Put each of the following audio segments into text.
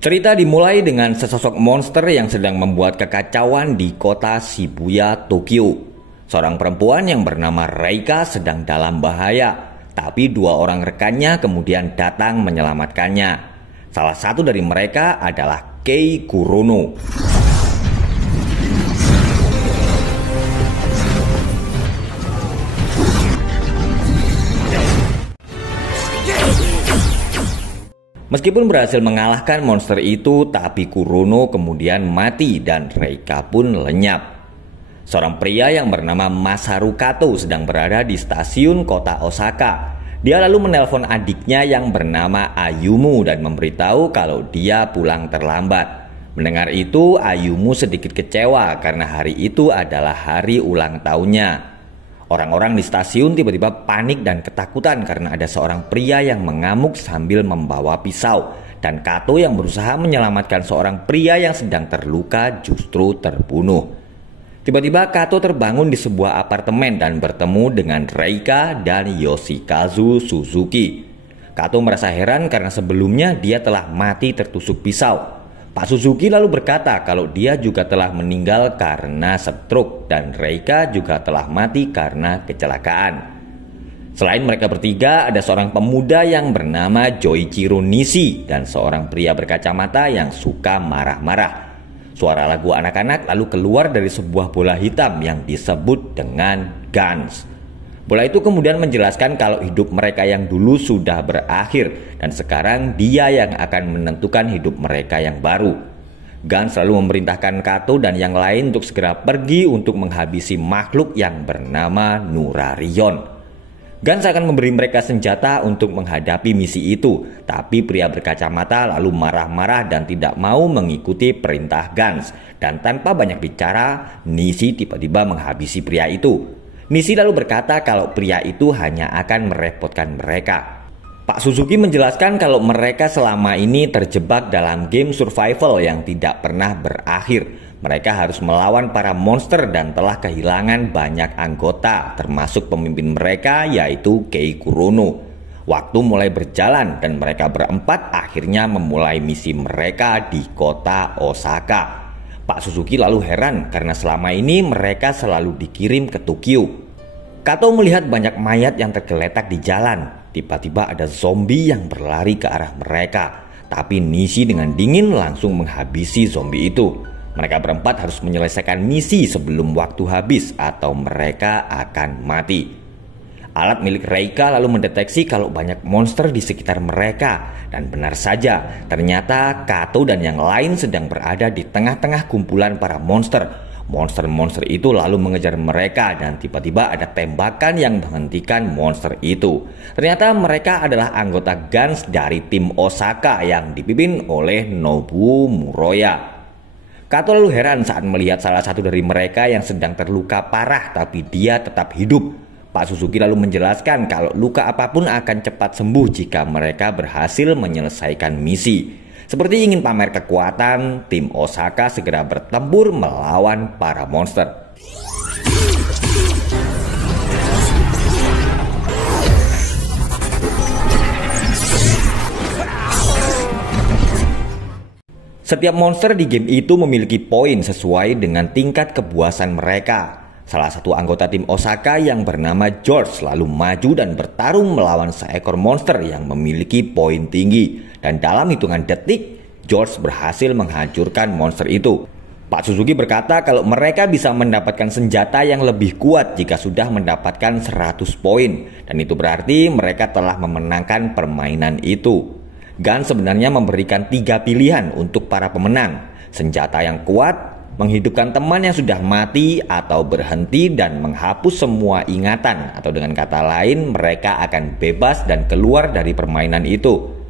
Cerita dimulai dengan sesosok monster yang sedang membuat kekacauan di kota Shibuya, Tokyo. Seorang perempuan yang bernama Reika sedang dalam bahaya, tapi dua orang rekannya kemudian datang menyelamatkannya. Salah satu dari mereka adalah Kei Kurono. Meskipun berhasil mengalahkan monster itu, tapi Kurono kemudian mati dan Reika pun lenyap. Seorang pria yang bernama Masaru Kato sedang berada di stasiun kota Osaka. Dia lalu menelpon adiknya yang bernama Ayumu dan memberitahu kalau dia pulang terlambat. Mendengar itu, Ayumu sedikit kecewa karena hari itu adalah hari ulang tahunnya. Orang-orang di stasiun tiba-tiba panik dan ketakutan karena ada seorang pria yang mengamuk sambil membawa pisau. Dan Kato yang berusaha menyelamatkan seorang pria yang sedang terluka justru terbunuh. Tiba-tiba Kato terbangun di sebuah apartemen dan bertemu dengan Reika dan Yoshikazu Suzuki. Kato merasa heran karena sebelumnya dia telah mati tertusuk pisau. Pak Suzuki lalu berkata kalau dia juga telah meninggal karena stroke dan Reika juga telah mati karena kecelakaan. Selain mereka bertiga, ada seorang pemuda yang bernama Joichiro Nishi dan seorang pria berkacamata yang suka marah-marah. Suara lagu anak-anak lalu keluar dari sebuah bola hitam yang disebut dengan Guns. Bola itu kemudian menjelaskan kalau hidup mereka yang dulu sudah berakhir dan sekarang dia yang akan menentukan hidup mereka yang baru. Guns selalu memerintahkan Kato dan yang lain untuk segera pergi untuk menghabisi makhluk yang bernama Nurarion. Guns akan memberi mereka senjata untuk menghadapi misi itu, tapi pria berkacamata lalu marah-marah dan tidak mau mengikuti perintah Guns. Dan tanpa banyak bicara, Nishi tiba-tiba menghabisi pria itu. Nishi lalu berkata kalau pria itu hanya akan merepotkan mereka. Pak Suzuki menjelaskan kalau mereka selama ini terjebak dalam game survival yang tidak pernah berakhir. Mereka harus melawan para monster dan telah kehilangan banyak anggota, termasuk pemimpin mereka yaitu Kei Kurono. Waktu mulai berjalan dan mereka berempat akhirnya memulai misi mereka di kota Osaka. Pak Suzuki lalu heran karena selama ini mereka selalu dikirim ke Tokyo. Kato melihat banyak mayat yang tergeletak di jalan. Tiba-tiba ada zombie yang berlari ke arah mereka. Tapi Nishi dengan dingin langsung menghabisi zombie itu. Mereka berempat harus menyelesaikan misi sebelum waktu habis atau mereka akan mati. Alat milik Reika lalu mendeteksi kalau banyak monster di sekitar mereka. Dan benar saja, ternyata Kato dan yang lain sedang berada di tengah-tengah kumpulan para monster. Monster-monster itu lalu mengejar mereka dan tiba-tiba ada tembakan yang menghentikan monster itu. Ternyata mereka adalah anggota Guns dari tim Osaka yang dipimpin oleh Nobuo Muroya. Kato lalu heran saat melihat salah satu dari mereka yang sedang terluka parah tapi dia tetap hidup. Pak Suzuki lalu menjelaskan kalau luka apapun akan cepat sembuh jika mereka berhasil menyelesaikan misi. Seperti ingin pamer kekuatan, tim Osaka segera bertempur melawan para monster. Setiap monster di game itu memiliki poin sesuai dengan tingkat kepuasan mereka. Salah satu anggota tim Osaka yang bernama George lalu maju dan bertarung melawan seekor monster yang memiliki poin tinggi. Dan dalam hitungan detik, George berhasil menghancurkan monster itu. Pak Suzuki berkata kalau mereka bisa mendapatkan senjata yang lebih kuat jika sudah mendapatkan 100 poin. Dan itu berarti mereka telah memenangkan permainan itu. Gun sebenarnya memberikan 3 pilihan untuk para pemenang. Senjata yang kuat, menghidupkan teman yang sudah mati, atau berhenti dan menghapus semua ingatan. Atau dengan kata lain, mereka akan bebas dan keluar dari permainan itu.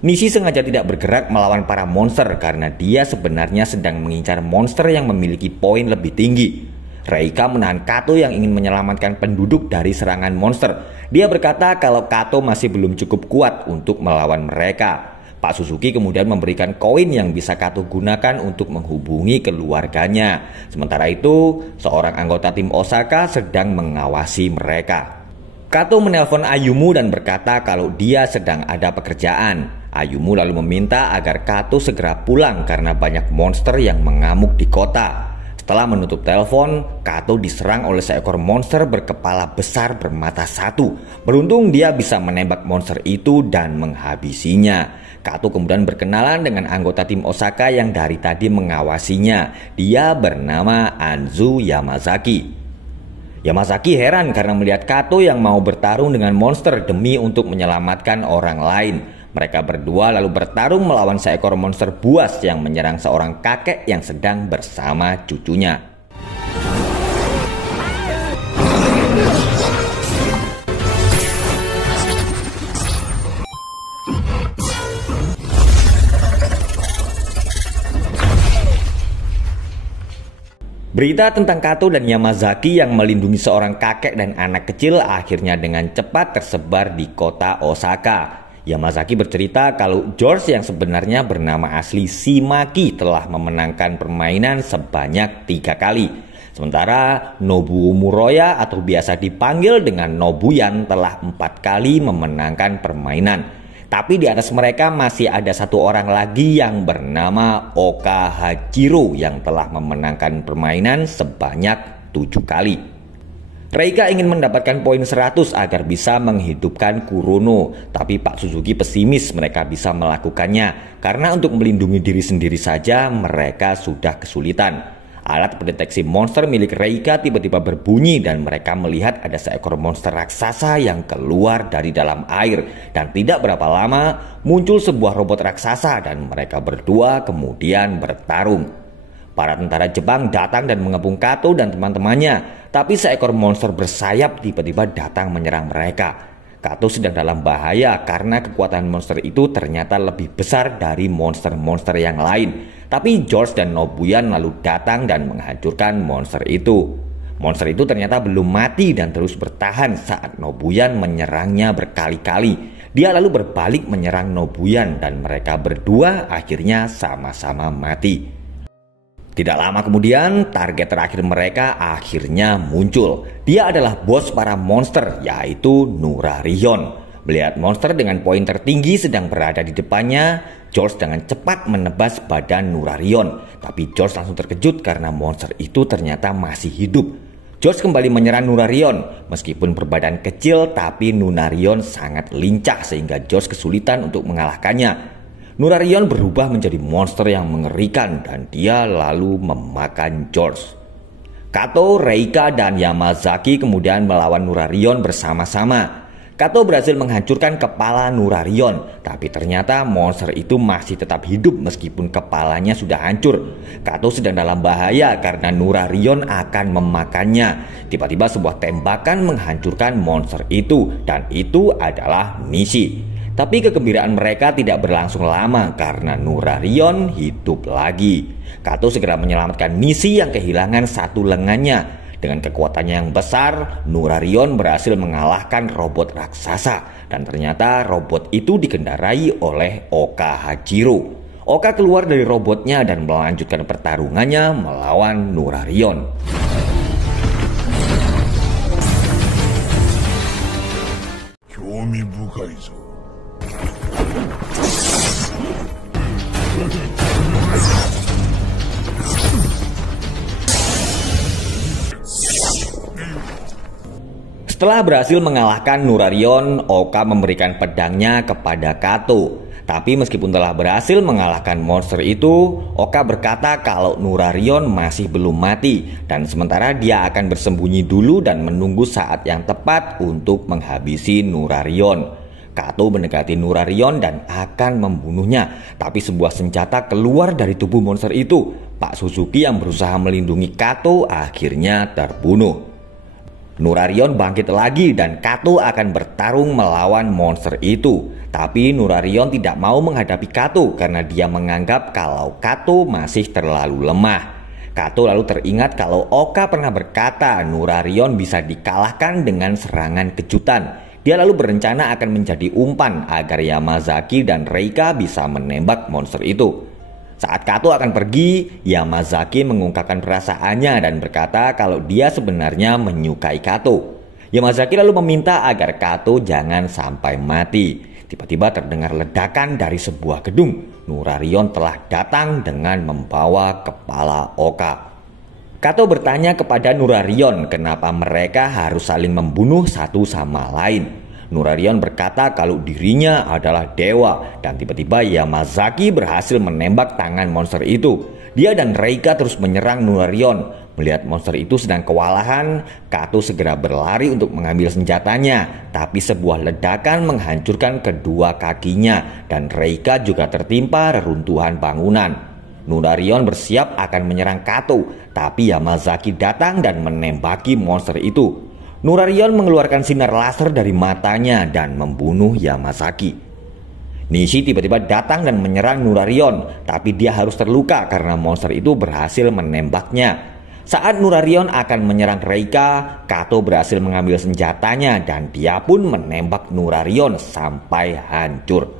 Nishi sengaja tidak bergerak melawan para monster karena dia sebenarnya sedang mengincar monster yang memiliki poin lebih tinggi. Reika menahan Kato yang ingin menyelamatkan penduduk dari serangan monster. Dia berkata kalau Kato masih belum cukup kuat untuk melawan mereka. Pak Suzuki kemudian memberikan koin yang bisa Kato gunakan untuk menghubungi keluarganya. Sementara itu, seorang anggota tim Osaka sedang mengawasi mereka. Kato menelpon Ayumu dan berkata kalau dia sedang ada pekerjaan. Ayumu lalu meminta agar Kato segera pulang karena banyak monster yang mengamuk di kota. Setelah menutup telepon, Kato diserang oleh seekor monster berkepala besar bermata satu. Beruntung dia bisa menembak monster itu dan menghabisinya. Kato kemudian berkenalan dengan anggota tim Osaka yang dari tadi mengawasinya. Dia bernama Anzu Yamazaki. Yamazaki heran karena melihat Kato yang mau bertarung dengan monster demi untuk menyelamatkan orang lain. Mereka berdua lalu bertarung melawan seekor monster buas yang menyerang seorang kakek yang sedang bersama cucunya. Berita tentang Kato dan Yamazaki yang melindungi seorang kakek dan anak kecil akhirnya dengan cepat tersebar di kota Osaka. Yamazaki bercerita kalau George yang sebenarnya bernama asli Shimaki telah memenangkan permainan sebanyak 3 kali. Sementara Nobuo Muroya atau biasa dipanggil dengan Nobuyan telah 4 kali memenangkan permainan. Tapi di atas mereka masih ada satu orang lagi yang bernama Oka Hachiro yang telah memenangkan permainan sebanyak 7 kali. Reika ingin mendapatkan poin 100 agar bisa menghidupkan Kurono, tapi Pak Suzuki pesimis mereka bisa melakukannya karena untuk melindungi diri sendiri saja mereka sudah kesulitan. Alat pendeteksi monster milik Reika tiba-tiba berbunyi dan mereka melihat ada seekor monster raksasa yang keluar dari dalam air. Dan tidak berapa lama muncul sebuah robot raksasa dan mereka berdua kemudian bertarung. Para tentara Jepang datang dan mengepung Kato dan teman-temannya. Tapi seekor monster bersayap tiba-tiba datang menyerang mereka. Kato sedang dalam bahaya karena kekuatan monster itu ternyata lebih besar dari monster-monster yang lain. Tapi George dan Nobuyan lalu datang dan menghancurkan monster itu. Monster itu ternyata belum mati dan terus bertahan saat Nobuyan menyerangnya berkali-kali. Dia lalu berbalik menyerang Nobuyan dan mereka berdua akhirnya sama-sama mati. Tidak lama kemudian, target terakhir mereka akhirnya muncul. Dia adalah bos para monster, yaitu Nurarion. Melihat monster dengan poin tertinggi sedang berada di depannya, George dengan cepat menebas badan Nurarion. Tapi George langsung terkejut karena monster itu ternyata masih hidup. George kembali menyerang Nurarion. Meskipun berbadan kecil, tapi Nurarion sangat lincah sehingga George kesulitan untuk mengalahkannya. Nurarion berubah menjadi monster yang mengerikan dan dia lalu memakan George. Kato, Reika, dan Yamazaki kemudian melawan Nurarion bersama-sama. Kato berhasil menghancurkan kepala Nurarion, tapi ternyata monster itu masih tetap hidup meskipun kepalanya sudah hancur. Kato sedang dalam bahaya karena Nurarion akan memakannya. Tiba-tiba sebuah tembakan menghancurkan monster itu dan itu adalah Nishi. Tapi kegembiraan mereka tidak berlangsung lama karena Nurarion hidup lagi. Kato segera menyelamatkan Nishi yang kehilangan satu lengannya. Dengan kekuatannya yang besar, Nurarion berhasil mengalahkan robot raksasa. Dan ternyata robot itu dikendarai oleh Oka Hachiro. Oka keluar dari robotnya dan melanjutkan pertarungannya melawan Nurarion. Setelah berhasil mengalahkan Nurarion, Oka memberikan pedangnya kepada Kato. Tapi meskipun telah berhasil mengalahkan monster itu, Oka berkata kalau Nurarion masih belum mati dan sementara dia akan bersembunyi dulu dan menunggu saat yang tepat untuk menghabisi Nurarion. Kato mendekati Nurarion dan akan membunuhnya, tapi sebuah senjata keluar dari tubuh monster itu. Pak Suzuki yang berusaha melindungi Kato akhirnya terbunuh. Nurarion bangkit lagi dan Kato akan bertarung melawan monster itu. Tapi Nurarion tidak mau menghadapi Kato karena dia menganggap kalau Kato masih terlalu lemah. Kato lalu teringat kalau Oka pernah berkata Nurarion bisa dikalahkan dengan serangan kejutan. Dia lalu berencana akan menjadi umpan agar Yamazaki dan Reika bisa menembak monster itu. Saat Kato akan pergi, Yamazaki mengungkapkan perasaannya dan berkata kalau dia sebenarnya menyukai Kato. Yamazaki lalu meminta agar Kato jangan sampai mati. Tiba-tiba terdengar ledakan dari sebuah gedung. Nurarion telah datang dengan membawa kepala Oka. Kato bertanya kepada Nurarion kenapa mereka harus saling membunuh satu sama lain. Nurarion berkata kalau dirinya adalah dewa dan tiba-tiba Yamazaki berhasil menembak tangan monster itu. Dia dan Reika terus menyerang Nurarion. Melihat monster itu sedang kewalahan, Kato segera berlari untuk mengambil senjatanya. Tapi sebuah ledakan menghancurkan kedua kakinya dan Reika juga tertimpa reruntuhan bangunan. Nurarion bersiap akan menyerang Kato, tapi Yamazaki datang dan menembaki monster itu. Nurarion mengeluarkan sinar laser dari matanya dan membunuh Yamazaki. Nishi tiba-tiba datang dan menyerang Nurarion, tapi dia harus terluka karena monster itu berhasil menembaknya. Saat Nurarion akan menyerang Reika, Kato berhasil mengambil senjatanya dan dia pun menembak Nurarion sampai hancur.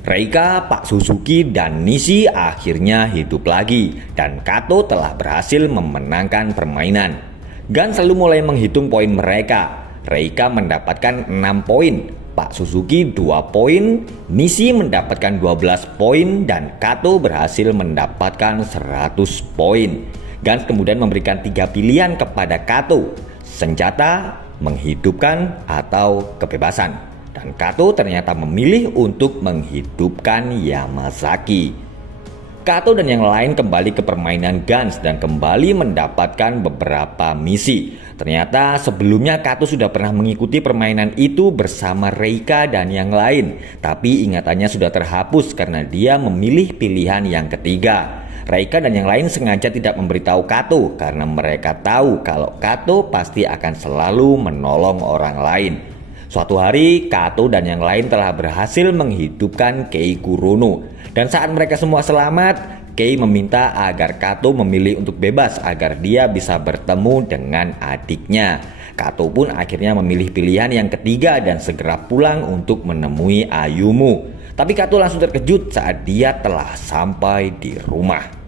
Reika, Pak Suzuki, dan Nishi akhirnya hidup lagi dan Kato telah berhasil memenangkan permainan. Gun selalu mulai menghitung poin mereka. Reika mendapatkan 6 poin, Pak Suzuki 2 poin, Nishi mendapatkan 12 poin, dan Kato berhasil mendapatkan 100 poin. Gun kemudian memberikan 3 pilihan kepada Kato, senjata, menghidupkan, atau kebebasan. Dan Kato ternyata memilih untuk menghidupkan Yamazaki. Kato dan yang lain kembali ke permainan Guns dan kembali mendapatkan beberapa misi. Ternyata sebelumnya Kato sudah pernah mengikuti permainan itu bersama Reika dan yang lain. Tapi ingatannya sudah terhapus karena dia memilih pilihan yang ketiga. Reika dan yang lain sengaja tidak memberitahu Kato karena mereka tahu kalau Kato pasti akan selalu menolong orang lain. Suatu hari, Kato dan yang lain telah berhasil menghidupkan Kei Kurono. Dan saat mereka semua selamat, Kei meminta agar Kato memilih untuk bebas agar dia bisa bertemu dengan adiknya. Kato pun akhirnya memilih pilihan yang ketiga dan segera pulang untuk menemui Ayumu. Tapi Kato langsung terkejut saat dia telah sampai di rumah.